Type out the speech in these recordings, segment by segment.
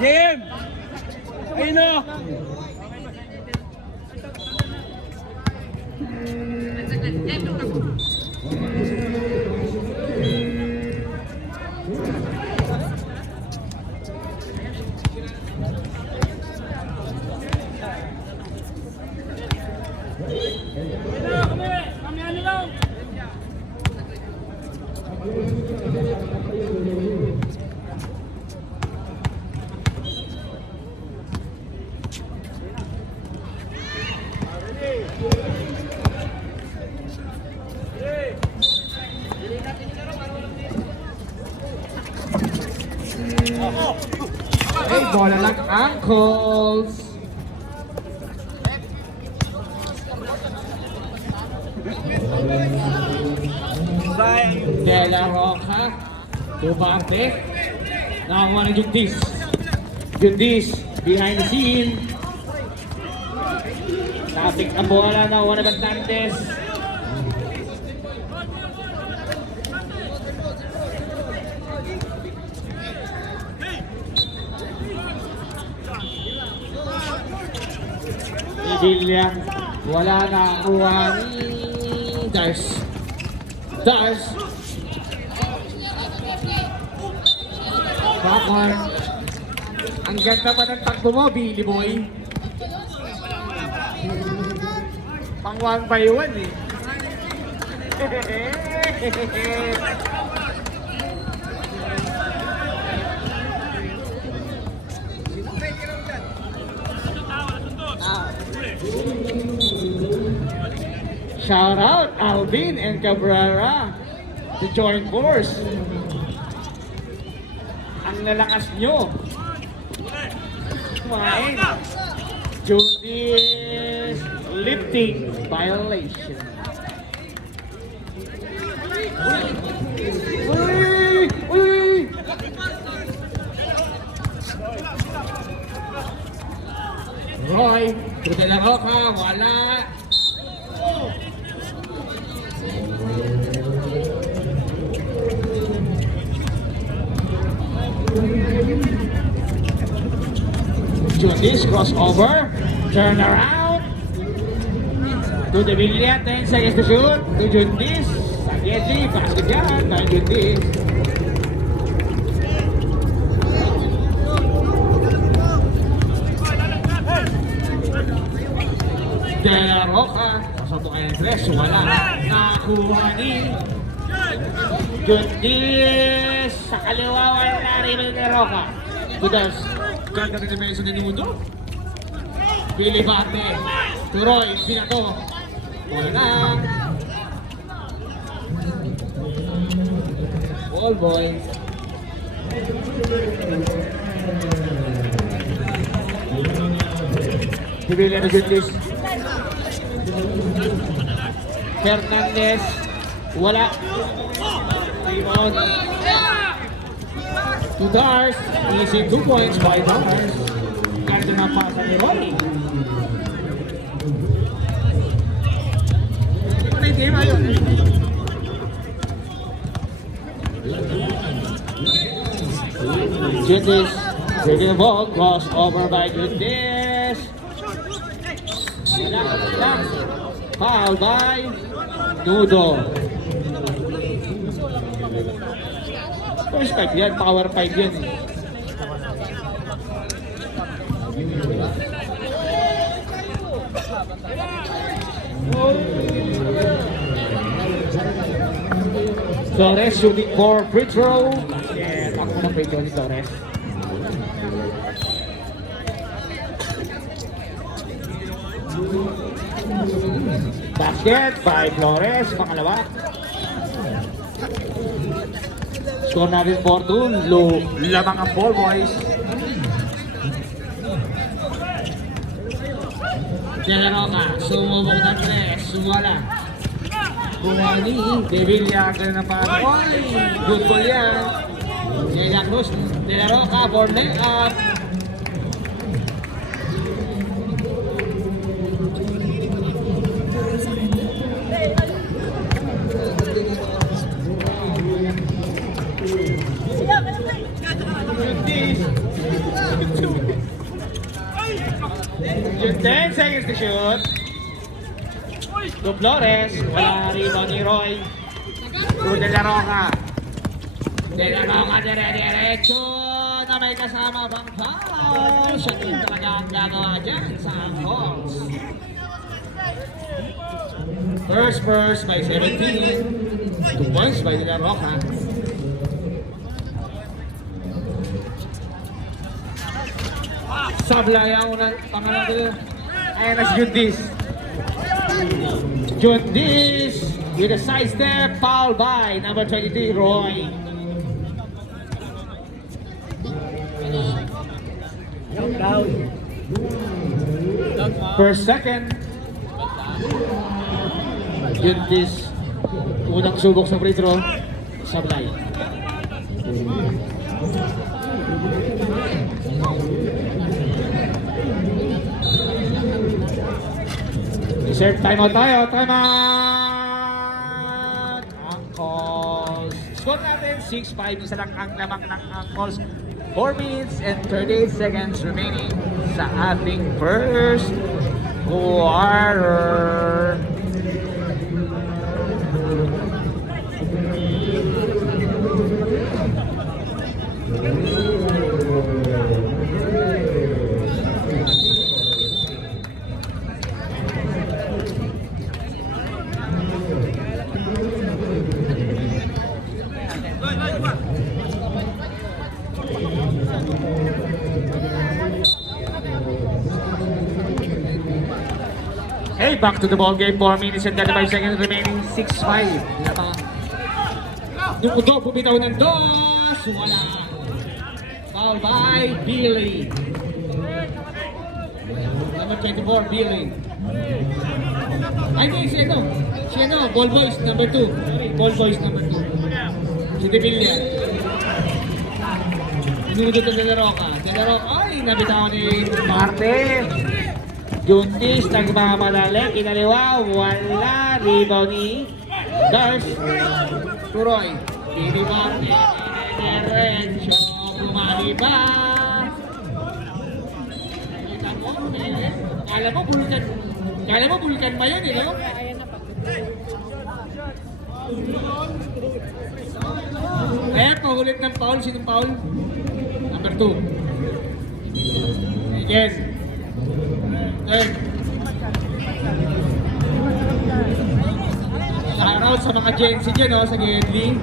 Game! Ayun na! Hey, bola ng ankles. De La Roca, Duarte. Nakakuha ng Jundis. Jundis, behind the scene. Tapik ang bola, nakakuha ng Bantantes. William, wala na kuha ni Dars. Dars. Backhand. Ang ganda pa ng takbo mo, Billy Boy. Pang 1 by 1 eh. Shout out Alvin and Cabrera to join course. Ang lalakas nyo. Kumain. Judy's lifting violation. Uy! Uy! Roy, De La Roca, wala. Jundis crossover, turn around to the Villa, 10 seconds to shoot, to Jundis, Sageti, basket yan, by Jundis. De La Roca, pasok kayo ng tres, wala, nakuha ni Jundis, sa kaliwa, wala na rin De La Roca, Judas. Ganda rin na may sunod ni Mundo. Billy Bate. Turoy, Pinato. Wala. Ball boy. Sibilya na Jundis. Fernandez. Wala. Raymond. To Dars, easy 2 points by Dars. Ganda na pasa ni Roy. Ito na yung game ayun. Jundis, taking the ball, cross over by Jundis. Wala. Foul by Nudo. Respect yan, power 5 yan eh. Torres shooting for free throw. Yeah, ako na free throw ni Torres. Basket by Flores, pangalawa. Score natin Fortune, lamang ang ball boys. De La Roca, sumubok ng tres, wala. Kumani, De Villa, gana pa. Oy, good ball yan. Jaya Cruz, De La Roca for layup. Juntis. 10 seconds to shoot. To Flores. Wala rebound ni Roy. To De La Roca. De La Roca dire-diretso na may kasama bang foul. Siya din talaga ang gagawa dyan sa Angkos. First by 17. 2 points by De La Roca. Sablay ang unang pangalan nila. Ayan na si Juntis. Juntis with a side step, foul by number 23, Roy. First second. Juntis. Unang subok sa free throw. Sablay. Insert timeout tayo. Timeout! Angkos. Score natin 6-5. Isa lang ang lamang ng Angkos. 4 minutes and 38 seconds remaining sa ating first quarter. Hey, back to the ball game. 4 minutes and 35 seconds remaining. 6-5. Yung udo, bumitaw ng dos. Wala. Foul by Billy. Number 24, Billy. Ay, hindi, si ano, Ball Boys, number 2. Ball Boys, number 2. Si De Villa. Inunod ito De La Roca. De La Roca, ay, nabitawan ni Marte. Juntis, nagmamadali, kinaliwa, wala, rebound ni Dars. Turoy, Billy Marte, diretso, bumaliba. Kala mo bulkan ba yun, no? Kaya paulit ng foul, sinong foul? Number 2. Again. Shoutout sa mga Gen Z dyan, no? Sa Gendly.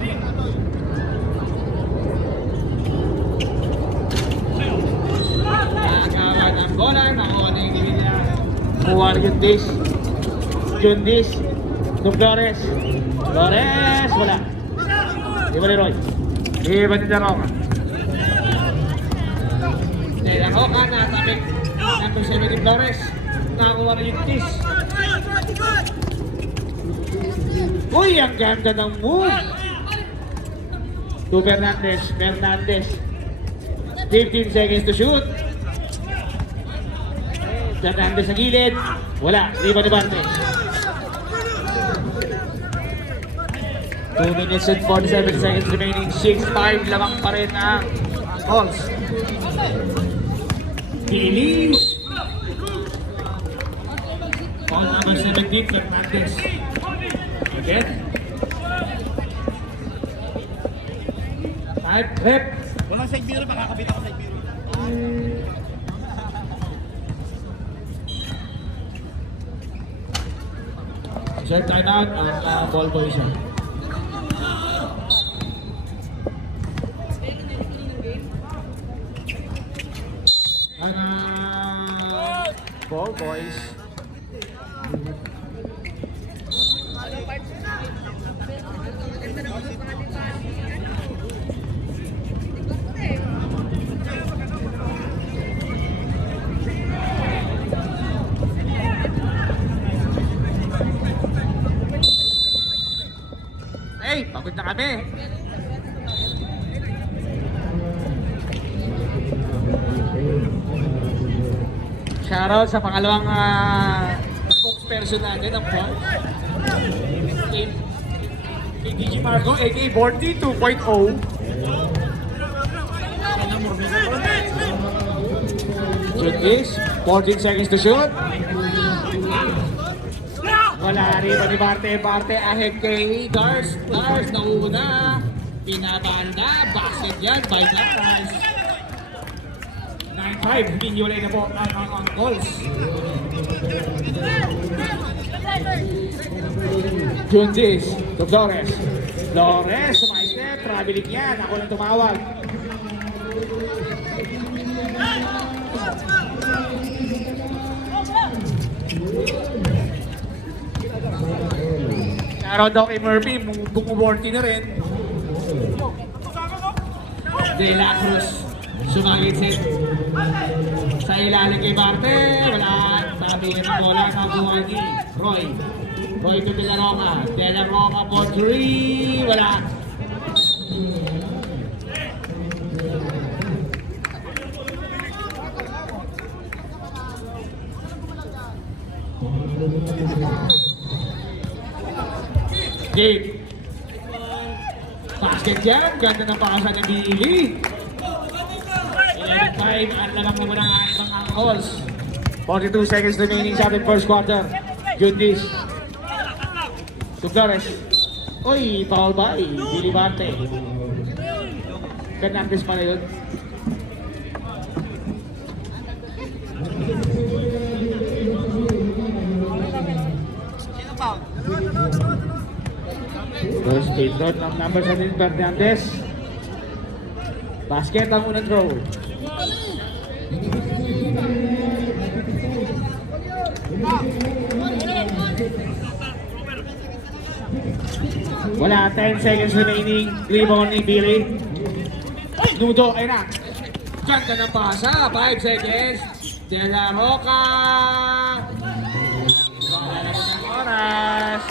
Nakakawa ng bola, nakuha na yung nila. Kuha na Juntis. No Flores. Flores, wala. Iba ni Roy. Iba ni De La Roca. De La Roca na tabi. Number 7 Flores. Nakakuha na yung Juntis. Uy, ang ganda ng move. To Fernandez. 15 seconds to shoot. Fernandez sa gilid. Wala. Iba ni Barte. 2 minutes and 47 seconds remaining. 6-5. Lamang pa rin ang Angkos. Billy. Call number 17, Fernandez. Again. 5 rep. Walang side mirror, makakabit ako side mirror. Short timeout ang ball boys. Ball boys. Hey, pagod na kami. Shoutout sa pangalawang spokesperson natin ng Pons. Kay DJ Marco, aka Borty 2.0. Shoot is 14 seconds to shoot. Wala rin pa ni Barte ahead kay Gars. Gars nauna. Pinabanda. Basket yan by Gars. 9-5. Pinulay na po ang goals. Juntis to Flores. Flores, sumay-step. Traveling yan. Ako lang tumawag. Araw daw kay Murphy, bumuborty na rin. De La Cruz, sumagitsit. Sa ilalim kay Barte, wala. Sabi nga wala sa buhay ni Roy. Roy to De La Roca. De La Roca for 3. Wala. Game. Basket yan. Ganda ng pakasan ng Billy. 11-5. At lamang naman ang ating mga calls. 42 seconds remaining sa ating first quarter. Juntis. To Flores. Uy, foul by Billy Barte. Ganda ang kiss pa na yun. First speed note ng number 17 Fernandez. Basket ang unang throw. Wala, 10 seconds remaining. Rebound ni Billy. Nudo, ayun na. Ganda ng pasa, 5 seconds. De La Roca. Wala na ng oras.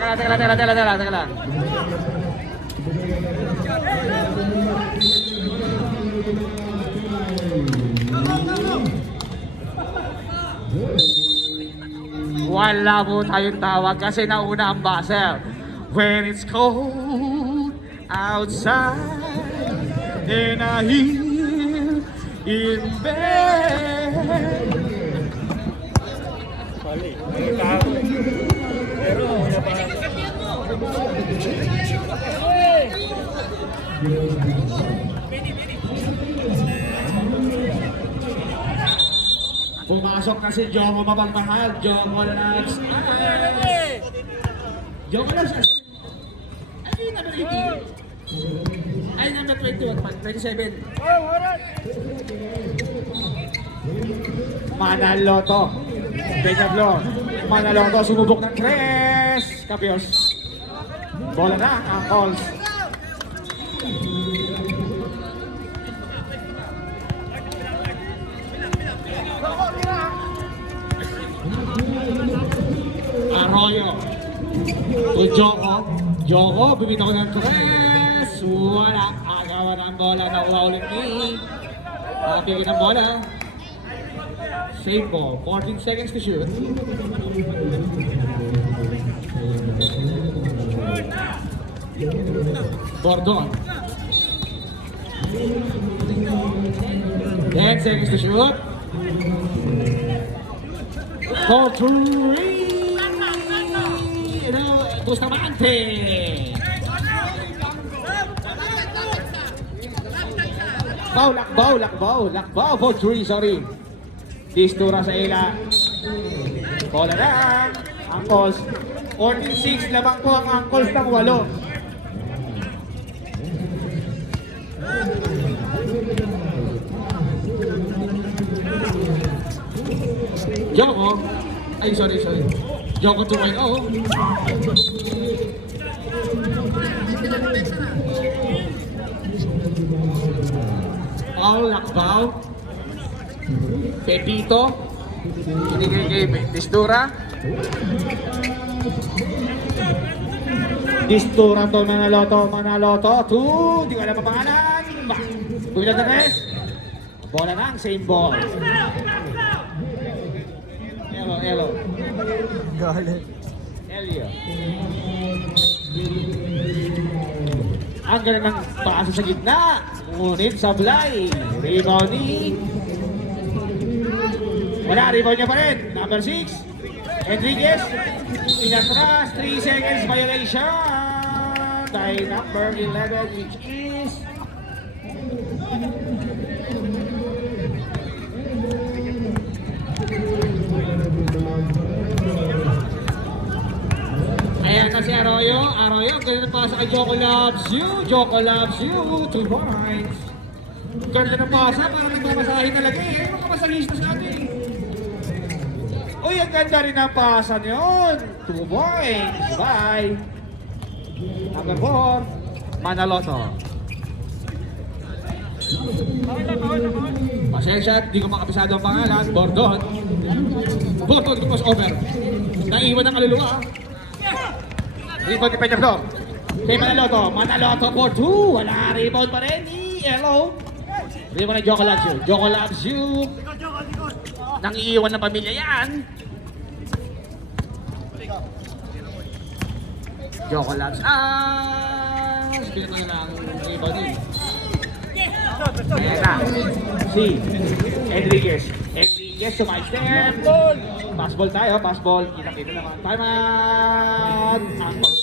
Teka lang. Wala po tayong tawag kasi nauna ang buzzer. When it's cold outside and I hear in bed. Pumasok na si Jongo Mapagmahal. Jongo Lags. Jongo Lags. Ay, number 18. Ay, number 21. 27. Manaloto. Peñablon. Manaloto. Sumubok ng 3. Kapios. Bola na ang calls. Arroyo to Joko bibitaw ng 3. Wala, agawan ang bola na ulit ni pagpigil ng bola. Save ball, 14 seconds to shoot. Bordon 10 seconds to shoot. For 3. Bustamante. Lakbaw for 3, sorry. Distura sa ila. Bola na ang calls. 14-6, labang po ang angkles ng 8. Joko. Ay, sorry. Joko 2.0. Lakbaw. Pepito. Binigay kay Distura. Distura to Manaloto. 2. Di ko alam ang pangalan. Bumilag na res. Bola na ang same ball. Elo. Galit. Elio. Ang galing ng pasa sa gitna. Ngunit sablay. Rebound ni... Wala, rebound niya pa rin. Number 6. Enriquez. Pinatras. 3 seconds violation. By number 11, which is... Ayan na si Arroyo. Arroyo, ganun na pasa kay Joko loves you. Joko loves you. 2 points. Ganda na pasa, parang nagmamasahin talaga eh. Ano mga masahista sa atin? Uy, ang ganda rin ang pasa niyon. 2 points. Bye. Number 4, Manaloto. Pasensya, di ko makabisado ang pangalan. Bordon. Bordon, cross over. Naiwan ng kaluluwa. Rebound ni Peñaflor. Kay Manaloto. Manaloto for 2. Wala, rebound pa rin ni Elo. Rebound ni Joko loves you. Joko loves you. Nang iiwan ng pamilya yan. Joko loves us. Bigyan mo na lang rebound ni. Ayan na. Si Enriquez. Enriquez to my step. Passball tayo, passball. Kita-kita naman. Time out. Angkol.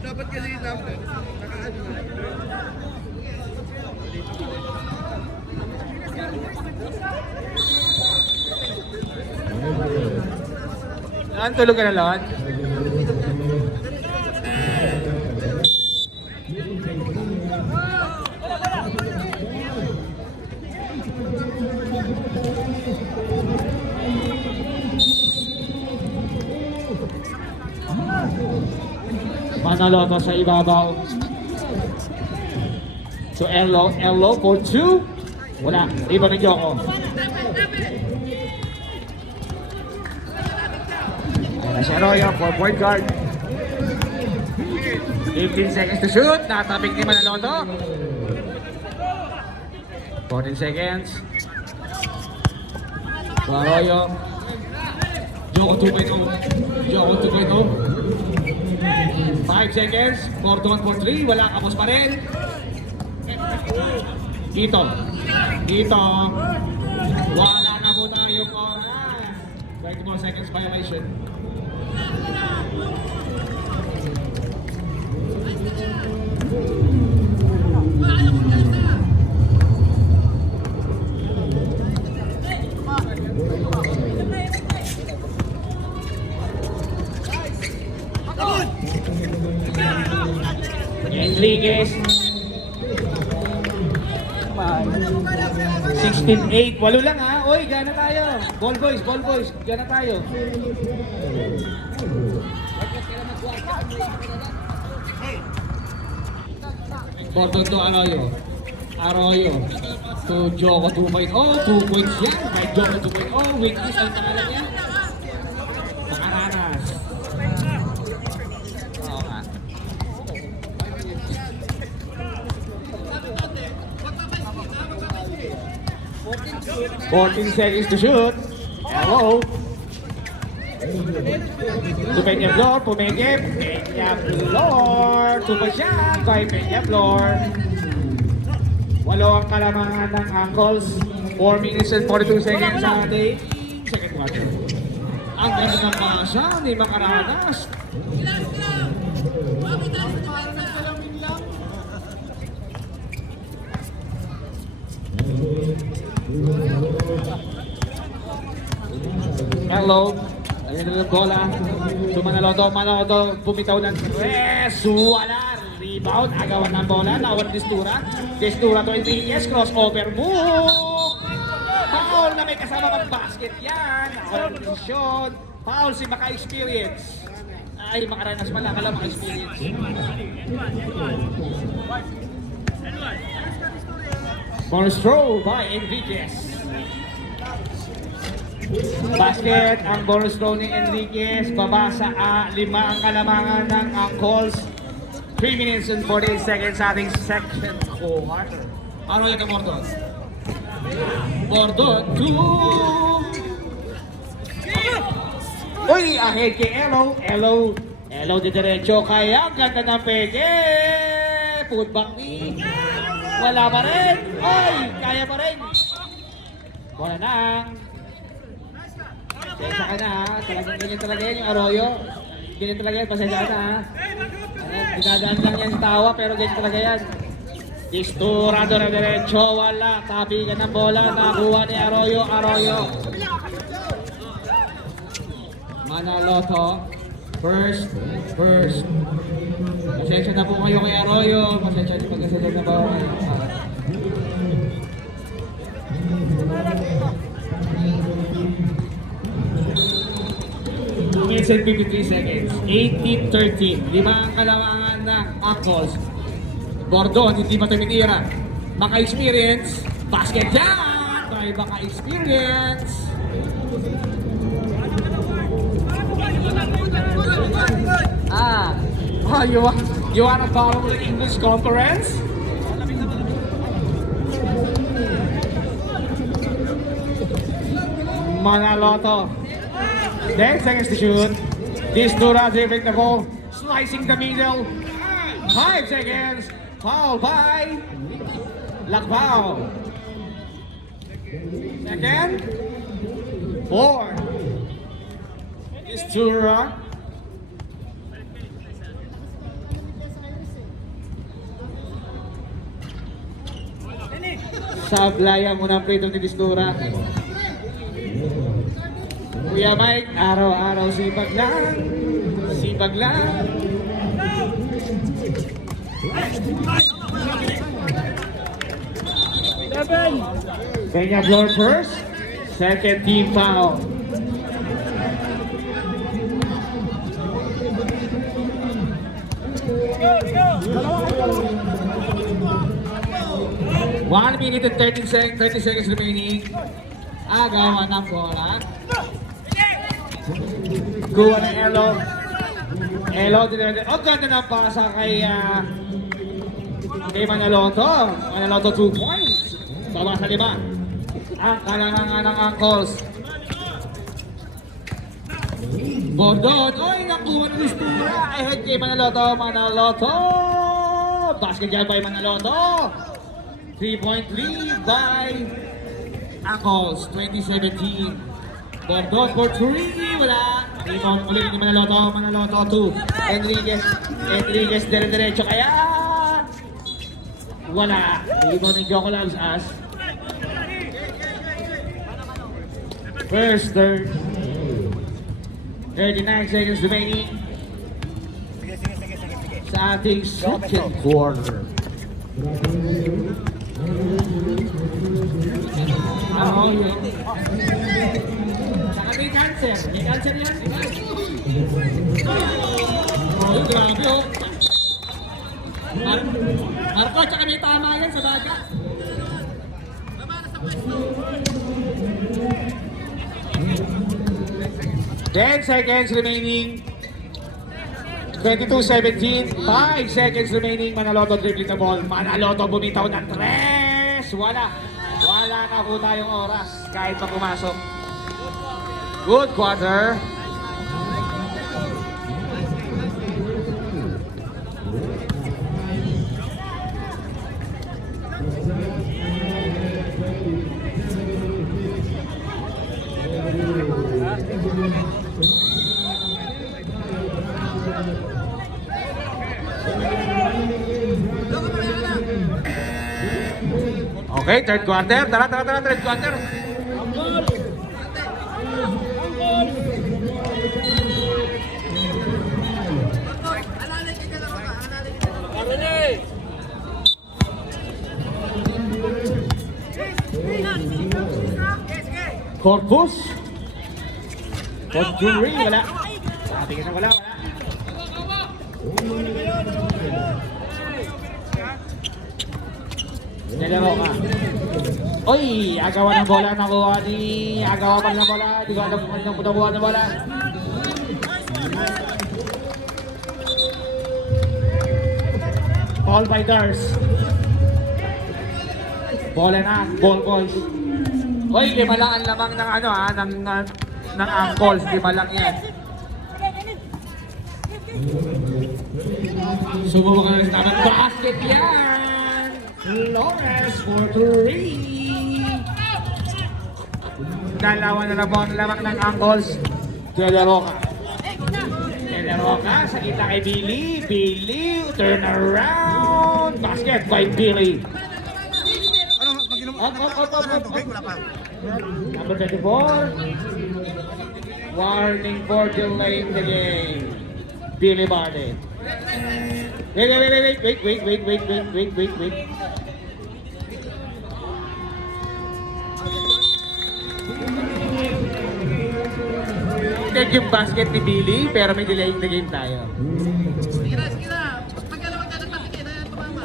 Dapat kasi yung number. Nakaano na. Saan tulog ka na, Lon? Manaloto sa ibabaw. So Elo for 2. Wala, iba na Joko. Ayan na si Arroyo for point guard. 15 seconds to shoot. Natapik ni Manaloto. 14 seconds. So Arroyo. Joko 2.0. Joko 2.0. 5 seconds, Gordon for 3, wala, kapos pa rin. Dito, wala na po tayong oras. 24 seconds violation. Enriquez 16-8, walo lang ha. Oy, gana tayo. Ball boys, gana tayo. Gordon to Arroyo to Joko 2.0, 2 points yan. By Joko 2.0, weakness ang pangalan niya. Makaranas. Oo nga. 14 seconds to shoot. Hello. To Peñaflor, pumigip. Peñaflor. Tumasyang kay Peñaflor. 8 ang kalamangan ng Angles. 4 minutes and 42 seconds sa ating second quarter. Ang ganda ng pasa ni Makaranas. Hello. Ayun na ng bola. So Manaloto, bumitaw ng press. Wala. Rebound. Agawan ng bola. Nawal Destura. Destura to Enriquez. Crossover move. Foul na may kasama ng basket yan. Nawal ng posisyon. Foul si Maka-experience. Ay, Makaranas pala. Kala Maka-experience. Bonus throw by Enriquez. Basket ang bonus throw ni Enriquez. Baba sa 5 ang kalamangan ng Angles. 3 minutes and 48 seconds sa ating second quarter. Arroyo ka Bordon. Bordon to... Uy, ahead kay Elo. Elo di diretso. Kaya ang ganda ng peke. Putback ni. Wala pa rin. Uy, kaya pa rin. Bola nang. Pasensya ka na ha. Talagang ganyan talaga yan yung Arroyo. Ganyan talaga yan. Pasensya ka na ha. Dinadaan lang yan tawa pero ganyan talaga yan. Disturado na diretso. Wala. Tabigan ng bola. Nakuha ni Arroyo. Manaloto. First. Pasensya na po kayo kay Arroyo. Pasensya na pagkasalag na ba kayo. 2 minutes and 53 seconds. 18-13. Lima ang kalamangan ng Angkos. Bordon, hindi ba tumitira? Maka-experience. Basket yan! Try maka-experience. You wanna follow the English conference? Manaloto. 10 seconds to shoot. Distura dribbling the ball, slicing the middle. 5 seconds. Foul by Lakbao. Second. 4. Distura. Sablaya muna ang play ni Distura. Kuya Mike, araw-araw sipag lang. Kenya floor first, second team foul. One minute and 30 seconds remaining. Agawan ng bola. Kuha ng Elo dinere. Oh, ganda ng pasa kay Manaloto. Manaloto 2 points. Baba sa 5. Ang kalangangan ng Angkos. Bordon. Oy, nakuha ng Distura. Ahead kay Manaloto. Basket dyan by Manaloto. 3-point lead by Angkos. 2017. Bordon for 3. Wala. Rebound ulit ni Manaloto 2. Enriquez dire-diretso kaya wala. Rebound ni Joko Labs as first third. 39 seconds remaining sa ating second quarter. Arroyo. May cancer yan. Oh, grabe oh. Marco, tsaka may tama yan sa baga. 10 seconds remaining. 22-17. 5 seconds remaining. Manaloto dribbling the ball. Manaloto bumitaw ng 3. Wala na po tayong oras kahit pa pumasok. Good quarter. Okay, third quarter. Tara, third quarter. Corpus. Jewelry, wala. Tingin na wala. Nilaro ka. Oy, agawan ng bola. Nakuha ni... Agawa pa ng bola. Di ko alam kung nakuha ng bola. Foul by Dars. Bola na, ball boys. Hoy, 5 lang ang lamang ng ano ha, ng ankles, 5 lang yan. Sumubo ka ng tamang basket yan! Flores for 3! Dalawa na lang ang lamang ng ankles. De La Roca. De La Roca sa kita kay Billy. Billy, turn around. Basket by Billy. Ano, mag-inom? Up. Wala pa. Number 24. Warning for delaying the game. Billy Barnett. Wait. Take yung basket ni Billy, pero may delaying the game tayo. Sige na. Magkano magkano na tumama.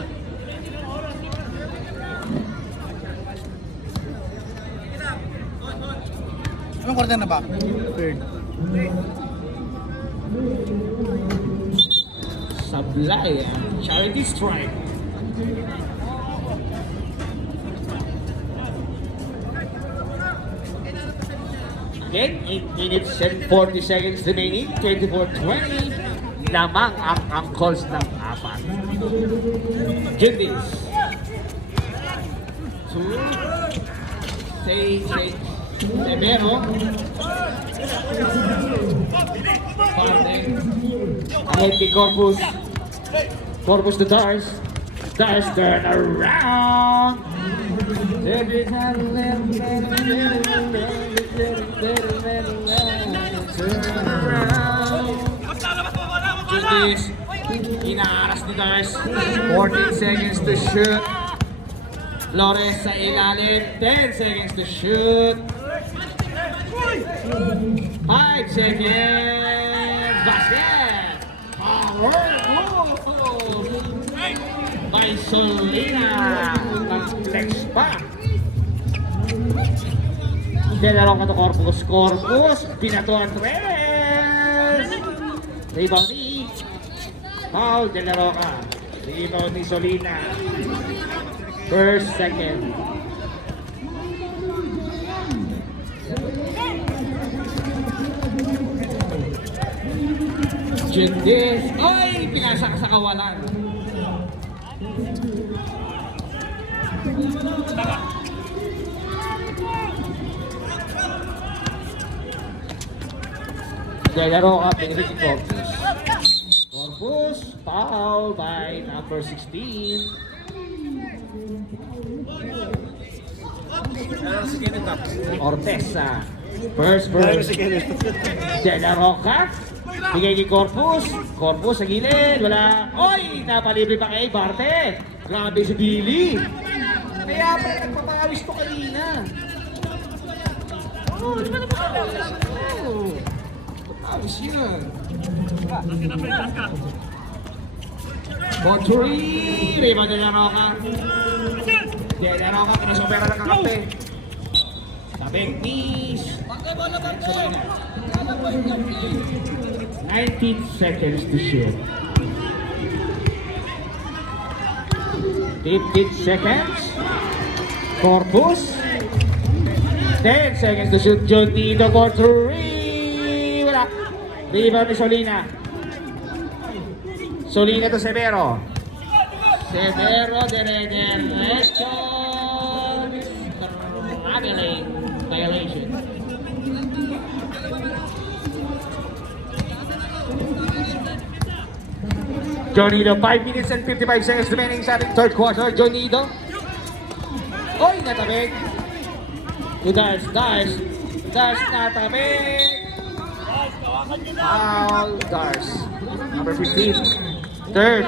Anong quarter na ba? Third. Sablay, charity strike. Again, 8 minutes and 40 seconds remaining, 24-20. Lamang ang angkles ng apat. Jundis. 2. Say. Severo. Parten. Ahead kay Corpus. Corpus to Dars. Dars turn around. Turn around. Jundis. Inaaras ni Dars. 14 seconds to shoot. Flores sa ilalim. 10 seconds to shoot. 5 seconds. Basket. Power move by Solina. Flex pa. Dinarong ka to Corpus. Pinato ang tres. Rebound ni Paul De La Roca. Rebound ni Solina. First, second. Jundis. Ay! Pinasa ka sa kawalan. Laro ka, pinili si Corpus. Corpus, foul by number 16. Ortesa. First. De La Roca. Bigay kay Corpus. Corpus sa gilid. Wala. Oy! Napalibre pa kay Barte. Grabe si Billy. Kaya pala nagpapawis to kanina. Oh, di ba napapawis? Oh. Papawis yun. Monturi. Rebound De La Roca. De La Roca. Kinasopera lang ang kape. Tabing knees. 19 seconds to shoot. 15 seconds. Corpus. 10 seconds to shoot. Jundito for 3. Wala. Rebound ni Solina. Solina to Severo. Severo dire-diretso. Traveling violation. Jonido, 5 minutes and 55 seconds remaining sa ating third quarter. Jonido. Oy, natabig. To Dars natabig. Foul, Dars. Number 15. Third.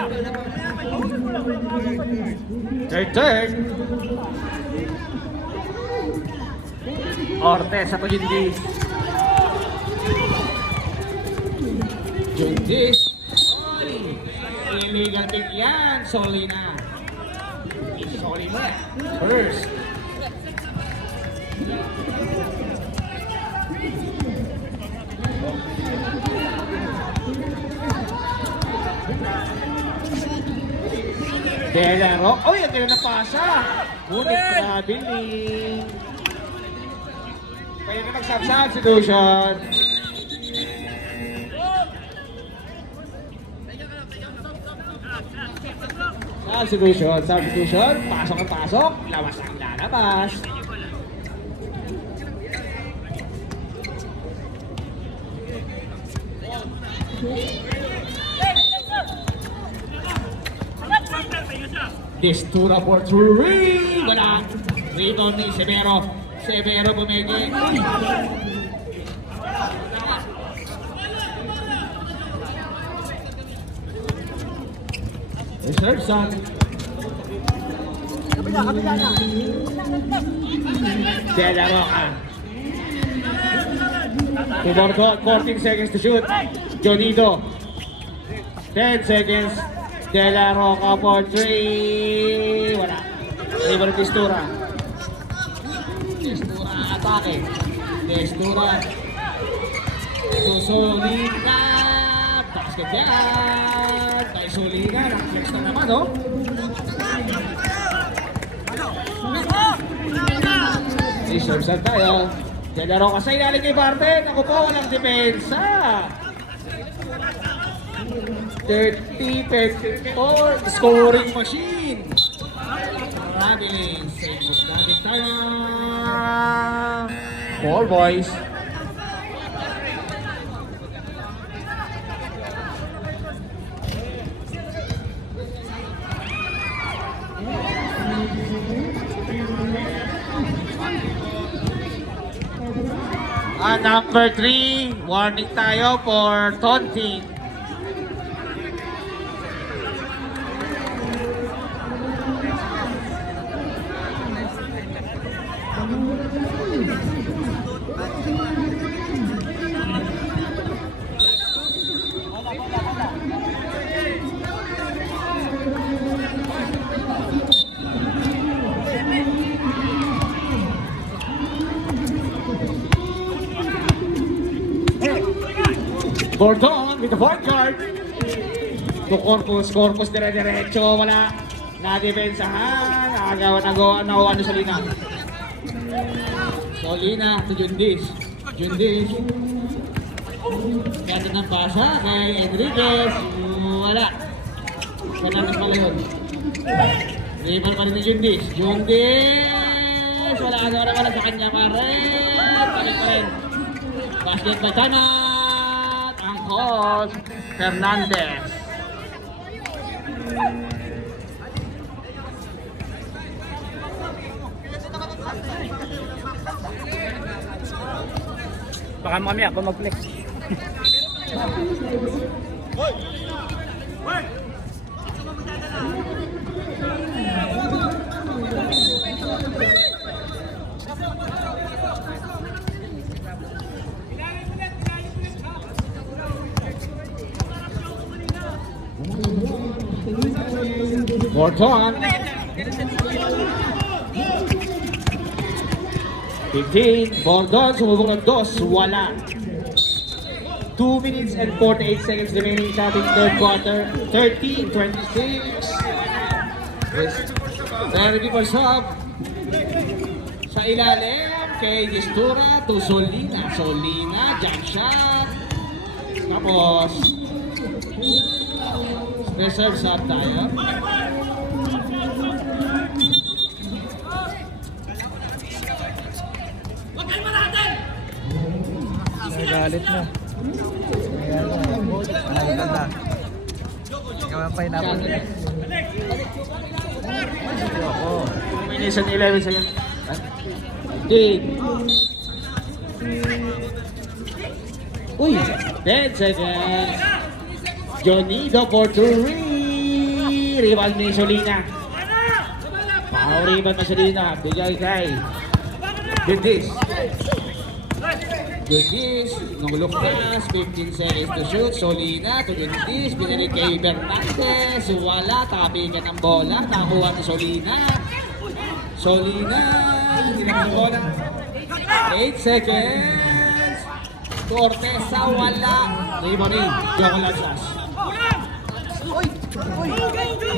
Ortez at Jundis. Illegal pick yan, Solina. Solina. First. Delaro. Uy, ang ganda na pasa. Ngunit traveling. Kaya na substitution. Substitution. Pasok ang pasok. Lawas ang lalabas. Destura for three. Wala. Rito ni Severo. Severo bumigay. Reserve son. Dela Roca. Tuborgo, 14 seconds to shoot. Jonito. 10 seconds. Dela Roca for 3. Wala. River Destura. Destura atake. Destura. Susulina. Basket yan. Tayo Sulina. Flex na naman, no? Reserve saan tayo. Dela Roca sa ilalim kay Barten. Ako po, walang depensa. 30-54 scoring machine. Maraming save of natin tayo. 4 boys. Number 3, warning tayo for taunting. Gordon with the point guard. To Corpus dire-diretso, wala. Na-depensahan, nakagawa na Solina. Solina to Jundis. Kaya ng pasa kay Enriquez, wala. Kanakas pala yun. Rival pa rin ni Jundis. Wala sa kanya pa rin. Palit pa rin. Basket by Tanat. Angkos Fernandez. Baka mamaya ako mag-flex. Gordon. 15. Gordon sumubok ng 2. Wala. 2 minutes and 48 seconds remaining sa ating third quarter. 13-26. Very people sub. Sa ilalim kay Destura to Solina. Jump shot. Tapos reserve sub tayo. Nagalit na. Nagalit na. Ikaw ang pineapple. Ako. 2 minutes and 11 seconds. Dig. Uy! 10 seconds. Jonito for 3. Rival ni Solina. Rival na Solina. Bigay kay Jundis. Nanguluktas, 15 seconds to shoot. Solina to Jundis, binalik kay Fernandez. Wala, tabigan ng bola. Nakuha ni Solina. Hindi na bola. 8 seconds. Cortesa, wala. Rivalry, Joko Lansas.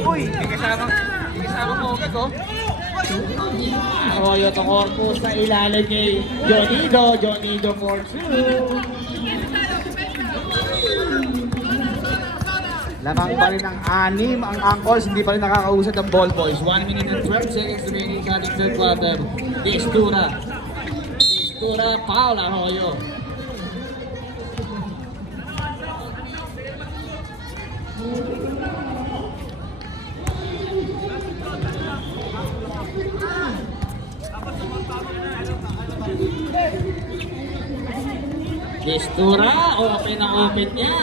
Uy! May kasama mo agad, oh. Arroyo to Corpus sa ilalim kay Jonido for 2. Lamang pa rin ang 6 ang Angkors, hindi pa rin nakakausad ang ball boys. 1 minute and 12 seconds remaining sa ating third quarter. Destura, foul Arroyo. Destura, open niya.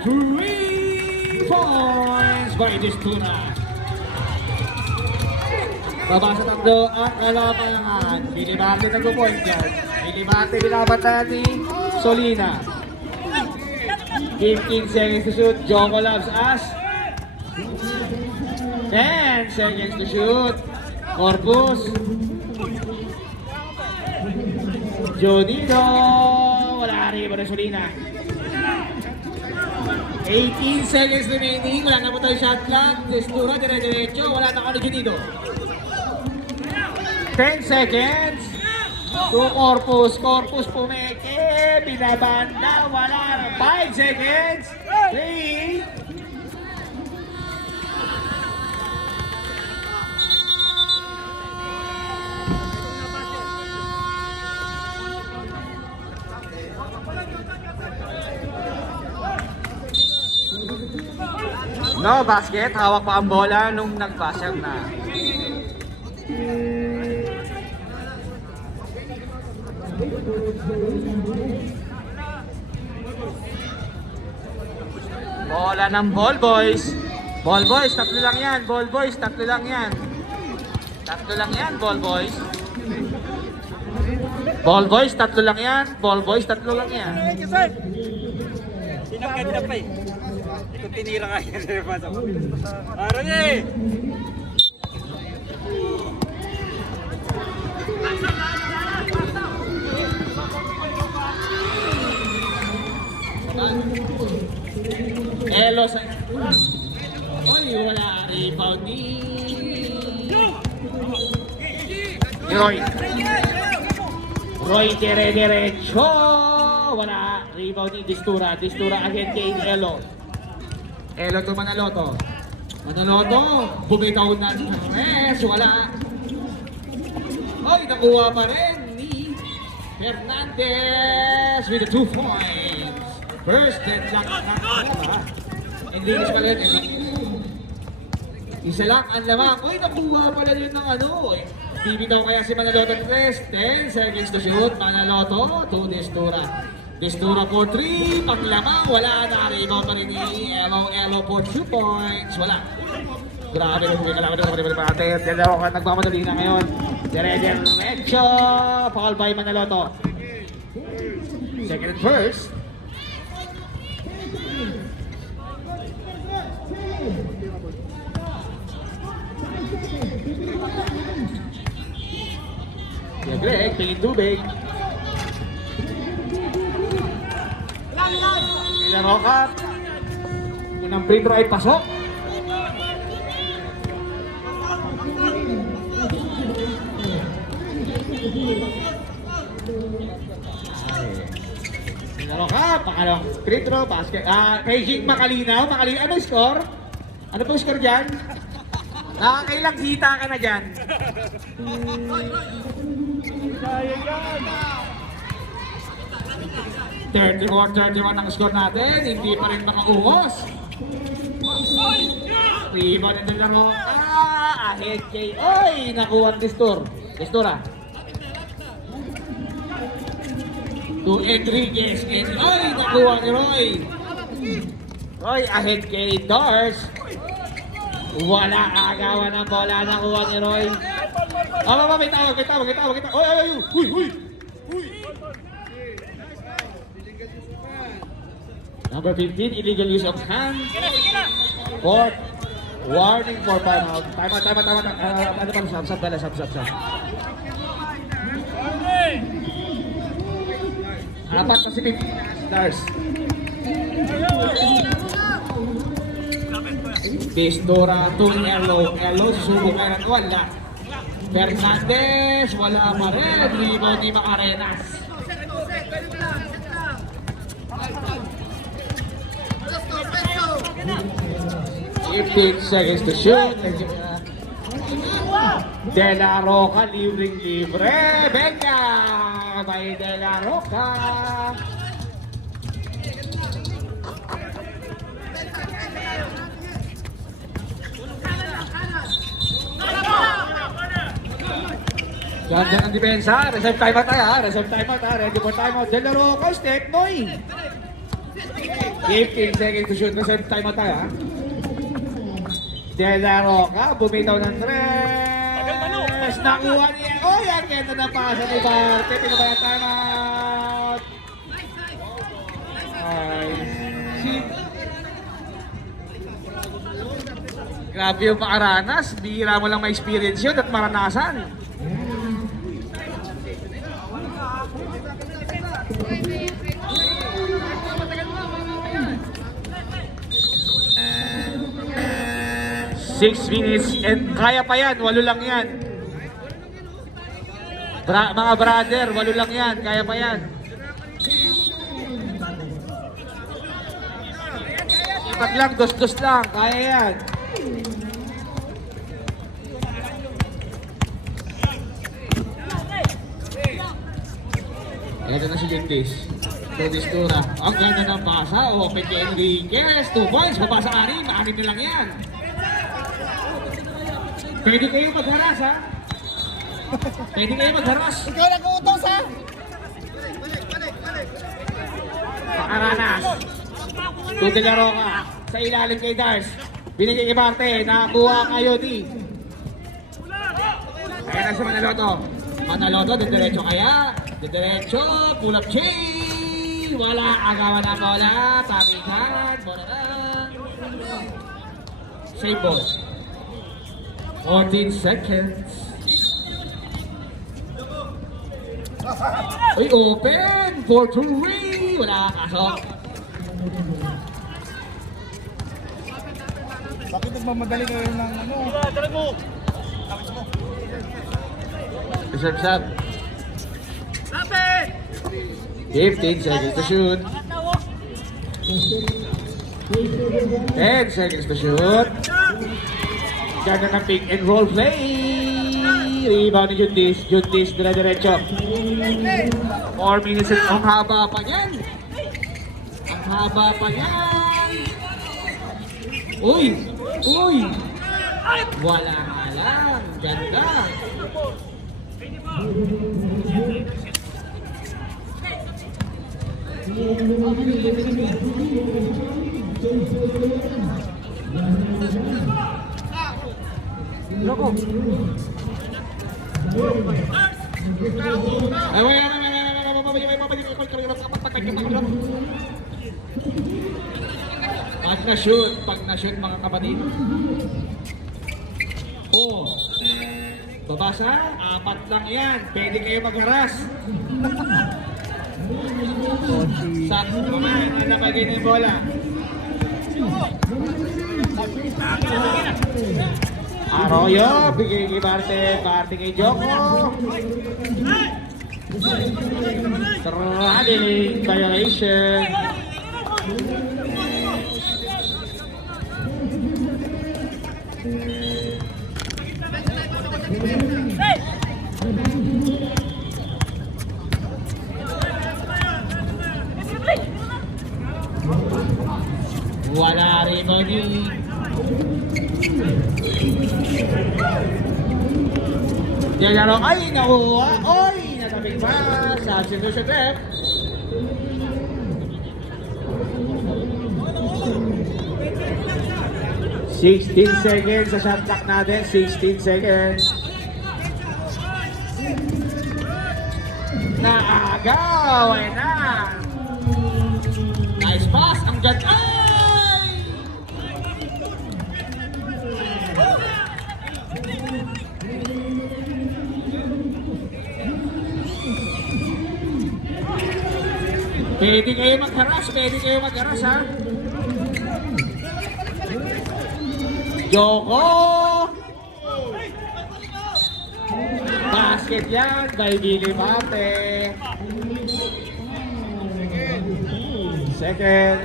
3 points by Destura. Baba sa tatlo ang kalamangan. Bilibate nag-point guard. Bilibate binabata ni Solina. 15 seconds to shoot. Joko Labs as 10 seconds to shoot. Corpus. Jonido. Wala rin ba na Solina. 18 seconds remaining. Wala na po tayo shot clock. Destura, dire-diretso. Wala na ka ni Jonido. 10 seconds. To Corpus. Corpus pumeke. Binabanda. Wala na. 5 seconds. 3. No basket, hawak pa ang bola nung nag-basher na. Bola ng ball boys. Ball boys, tatlo lang yan. Ball boys, tatlo lang yan. Tatlo lang yan, ball boys. Ball boys, tatlo lang yan. Ball boys, tatlo lang yan. Sinagkanda pa eh. Kung tinira ka yan, pasok. Aran eh! Elo sa... Oy, wala. Rebound ni... Roy dire-diretso. Wala. Rebound ni Destura. Destura again kay Elo. Elo to Manaloto. Manaloto. Bumitaw na ng Perez. Wala. Oy, nakuha pa rin ni Hernandez with the 2 points. First deadlock na. English pala yun. Isa lang ang lamang. Uy, nakuha pala yun ng ano. Bibitaw kaya si Manaloto 3. 10 seconds to shoot. Manaloto to Destura. Destura for 3. Paglamang. Wala na. Rebound pa rin ni Elo for 2 points. Wala. Grabe kung hindi kalaman ito. Kapatid. Dalawa ka nagmamadali na ngayon. Diretso. Foul by Manaloto. Second and first. Yeah, Greg, tingin tubig. Nilaro ka. Unang free throw ay pasok. Nilaro ka. Pangalawang free throw, basket. Kay Jing Makalinaw. Ano score? Ano po score dyan? Nakakailang hita ka na dyan. 34-31 ang score natin, hindi pa rin makaungos. Rebound na nilaro. Ahead kay... Oy! Nakuha ang Destura. To Enriquez. Oy! Nakuha ni Roy. Roy ahead kay Dars. Wala agawan ng bola. Nakuha ni Roy. May tawag. Uy! Number 15, illegal use of hand. Fourth, warning for timeout. Tama. Ano pa? Sub. Apat na si 15 Stars. Destora to Elo. Elo, susubok kayo ng wala. Fernandez, wala pa rin. Rebound ni Macarenas. 15 seconds to shoot. De La Roca, libreng-libre. Benya by De La Roca. Ganda ng depensa. Reserve timeout tayo ha. Reserve timeout ha. Ready for timeout. De La Roca, step Noy. 15 seconds to shoot. Reserve timeout tayo ha. De La Roca, bumitaw ng tres. Nakuha niya. Oh, yan. Ganda na pasa ni Barte. Pinabaya timeout. Grabe yung Macarenas. Bihira mo lang ma-experience yun at maranasan. Six minutes and kaya pa yan, 8 lang yan. Mga brother, 8 lang yan, kaya pa yan. Ipag lang, dos-dos lang, kaya yan. Ito na si Jendis. Destora. Ang ganda ng pasa. Open kay Enriquez. 2 points. Mabasa 6. 6 na lang yan. Pwede kayo magharas ha? Pwede kayo magharas. Ikaw nag-uutos ha? Macarenas. De La Roca. Sa ilalim kay Dars. Binigay kay Barte. Nakakuha kayo di. Kaya na si Manaloto. Manaloto, diretso kaya. Diretso. Pull up chain. Wala. Agawan na bola. Tabikan. Bola na. Save ball. 14 seconds. Uy, open! 4-3! Wala kasok. Bakit nagmamadali kayo ng ano? Reserve sub. 15 seconds to shoot. 10 seconds to shoot. Ganda ng pick and roll play. Rebound ni Jundis. Jundis, dire-diretso. 4 minutes and ang haba pa yan. Ang haba pa yan. Uy! Uy! Wala na lang. Ganda. Loko. Ay, wait. Pag na-shoot mga kapatid. Oh. Babasa, 4 lang yan. Pwede kayo magharas. Sakto naman, nalabagay na yung bola. Arroyo, bigay kay Barte, Barte kay Joko. Traveling violation. Wala rin yun. Diyan ay nakuha. Oy, natabing pa. Substitution ref. $16 seconds sa shot clock natin. 16 seconds. Naagaw. Ay na. Nice pass. Ang ganda. Ay! Pwede kayo magharas ha. Yoko! Basket yan by Billy Mate. Second.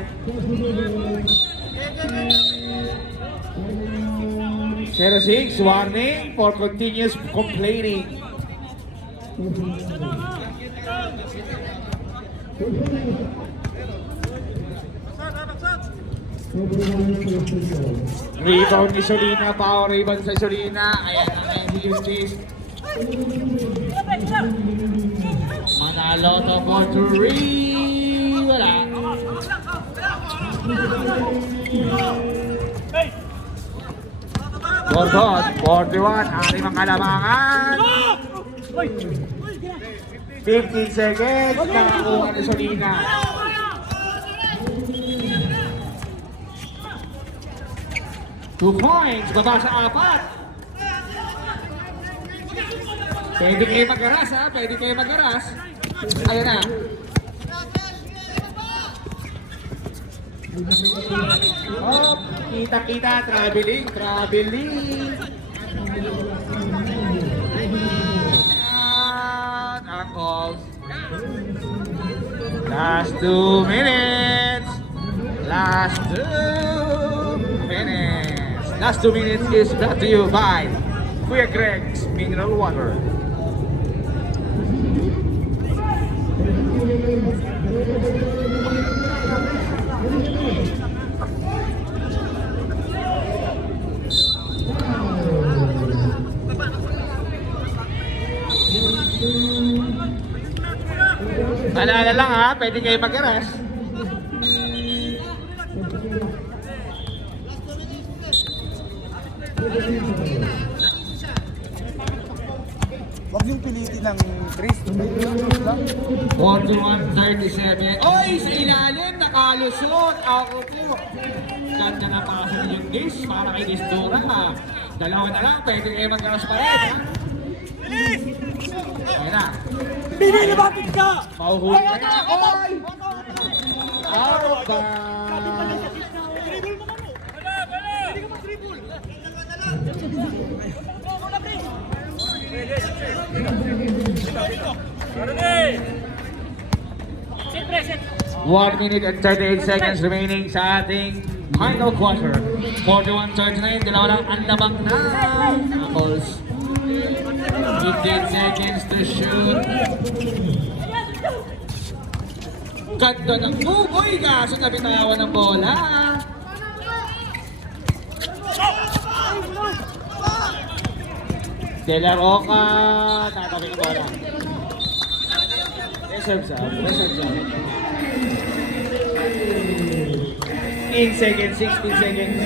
0-6, warning for continuous complaining. Rebound ni Solina, power rebound sa Solina. Ayan ang MVP. Manalo to for 3. Wala. Gordon, 41, anim ang kalamangan. 15 seconds, nakakuha ni Solina. Two points, baba sa 4. Pwede kayo mag-aras ha, pwede kayo mag-aras. Ayan na. Oh, kita-kita, traveling. And ankles. Last 2 minutes. Last 2 minutes is brought to you by Kuya Greg's Mineral Water. Alala lang ha, pwede kayo mag-aras. Huwag yung pilitin ng Chris. 41-37. Oy, sa ilalim, nakalusot. Ako po. Ganda na pasok yung dish para kay Distura ha. Dalawa na lang, pwede kayo mag-aras pa rin ha. Ayan na. Binilibapit ka! Mauhuli na yan. Oy! Out of bounds. One minute and 38 seconds remaining sa ating final quarter. 41-39, dalawa lang ang lamang na Apples. 15 seconds to shoot. Ganda ng move. Uy, kaso nabitawan ng bola. De La Roca, tatapin ng bola. Reserves out. 15 seconds, 16 seconds.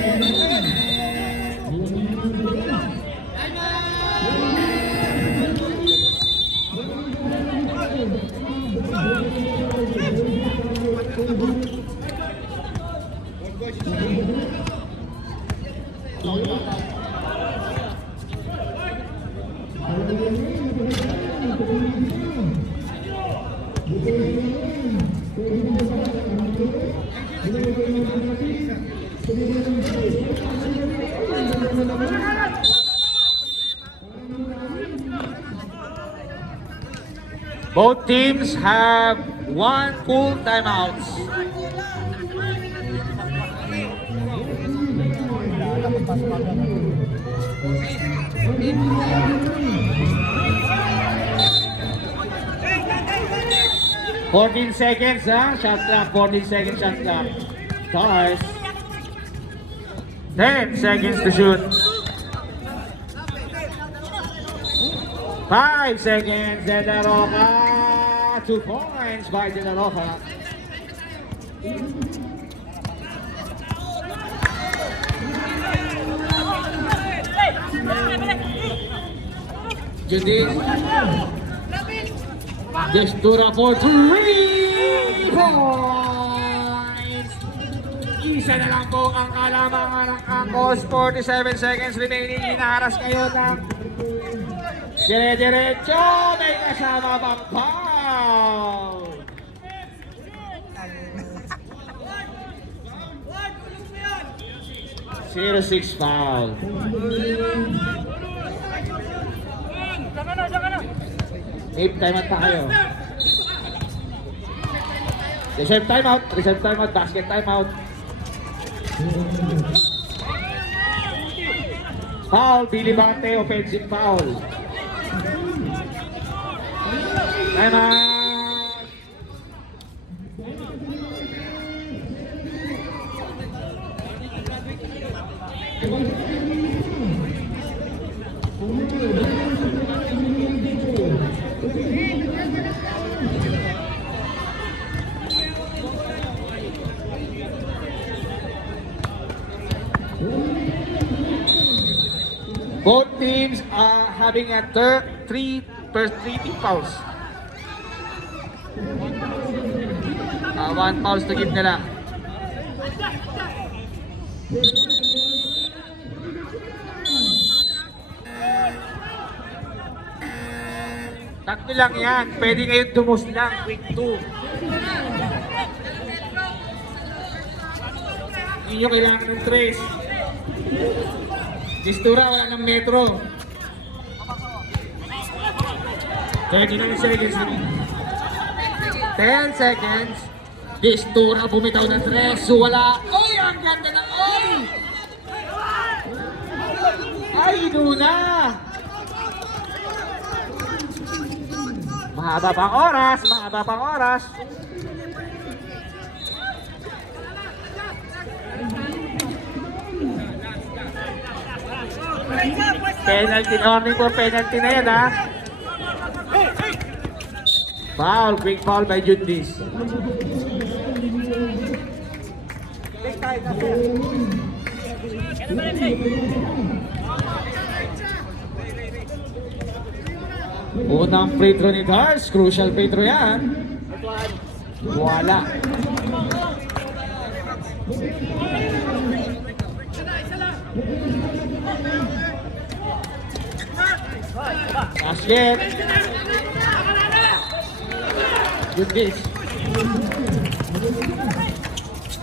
Both teams have 1 full timeouts. Fourteen seconds, ha? Shot clock. 14 seconds shot clock. Stars. 10 seconds to shoot. 5 seconds. De La Roca. 2 points by De La Roca. Judith. Destura for 3 points. Isa na lang po ang kalamangan ng Angkos. 47 seconds remaining. Hinaharas kayo ng dire-diretso. May kasama bang foul? 0-6 foul. Ape, timeout pa kayo. Reserve timeout, basket timeout. Foul, Billy Bate, offensive foul. Timeout. Both teams are having a 3 team fouls. 1 fouls to give nila. Tatlo lang yan. Pwede kayong dumus lang. Quick 2. Hindi nyo kailangan ng trace. Distura, wala ng metro. 39 seconds. 10 seconds. Distura, bumitaw ng tres. Wala. Oy, ang ganda ng oy! Ay, Luna! Mahaba pang oras. Penalty, warning for penalty na yan, ha? Foul, quick foul by Jundis. Unang free throw ni Gars, crucial free throw yan. Wala. Basket. Jundis.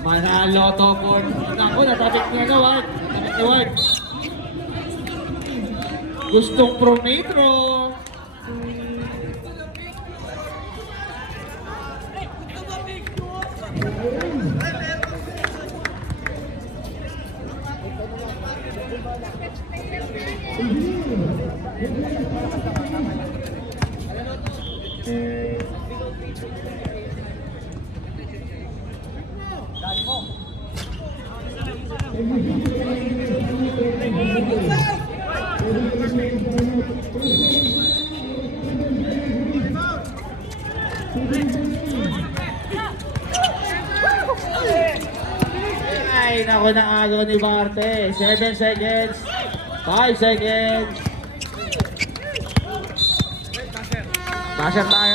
Manalo to po. Naku, natabik niya na, Ward. Natabik ni Ward. Gustong pro-metro. Ay, naku na agaw ni Barte. 7 seconds. 5 seconds. Basher tayo.